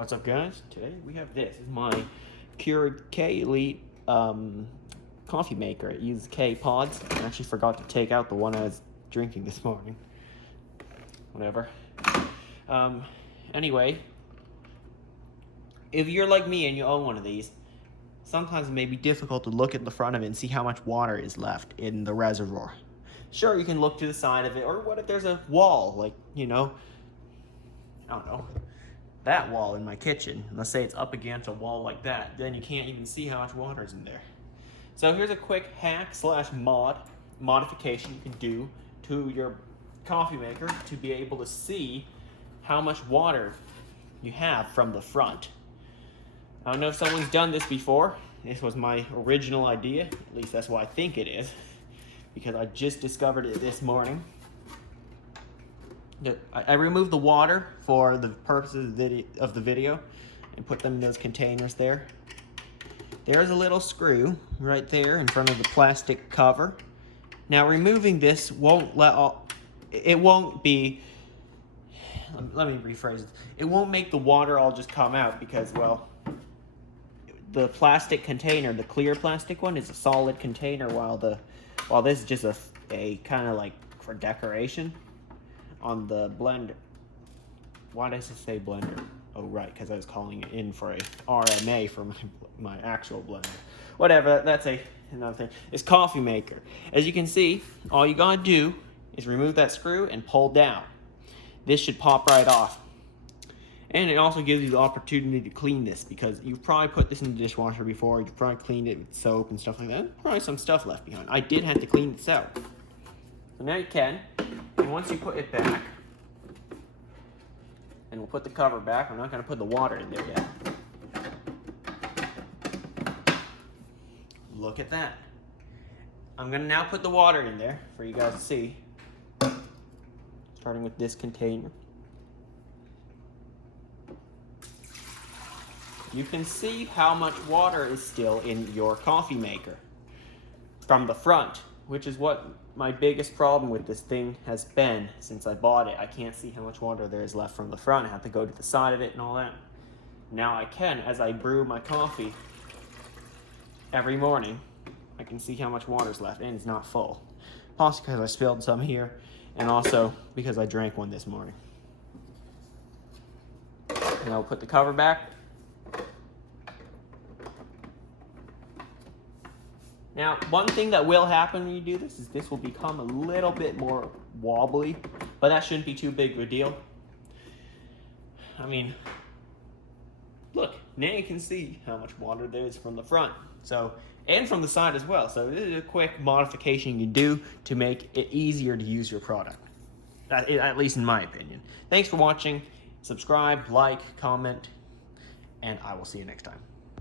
What's up, guys? Today we have this. This is my Keurig K Elite coffee maker. It uses K pods. I actually forgot to take out the one I was drinking this morning. Whatever. Anyway, if you're like me and you own one of these, sometimes it may be difficult to look at the front of it and see how much water is left in the reservoir. Sure, you can look to the side of it, or what if there's a wall, like, I don't know, that wall in my kitchen. Let's say it's up against a wall like that, then you can't even see how much water is in there. So here's a quick hack / modification you can do to your coffee maker to be able to see how much water you have from the front. I don't know if someone's done this before. This was my original idea, at least that's what I think it is, because I just discovered it this morning. I removed the water for the purposes of the video and put them in those containers there. There's a little screw right there in front of the plastic cover. Now removing this won't let it won't make the water all just come out because, well, the plastic container, the clear plastic one, is a solid container while this is just a kind of like for decoration on the blender. Why does it say blender? Oh, right, because I was calling it in for a RMA for my actual blender. Whatever, that's another thing. It's coffee maker. As you can see, all you gotta do is remove that screw and pull down. This should pop right off. And it also gives you the opportunity to clean this because you've probably put this in the dishwasher before. You've probably cleaned it with soap and stuff like that. Probably some stuff left behind. I did have to clean this out. So now you can. And once you put it back, and we'll put the cover back. We're not going to put the water in there yet. Look at that. I'm going to now put the water in there for you guys to see. Starting with this container. You can see how much water is still in your coffee maker from the front, which is what my biggest problem with this thing has been since I bought it. I can't see how much water there is left from the front. I have to go to the side of it and all that. Now I can, as I brew my coffee every morning, I can see how much water is left, and it's not full. Possibly because I spilled some here, and also because I drank one this morning. Now I'll put the cover back. Now, one thing that will happen when you do this is this will become a little bit more wobbly, but that shouldn't be too big of a deal. I mean, look, now you can see how much water there is from the front, and from the side as well. So this is a quick modification you can do to make it easier to use your product, at least in my opinion. Thanks for watching. Subscribe, like, comment, and I will see you next time.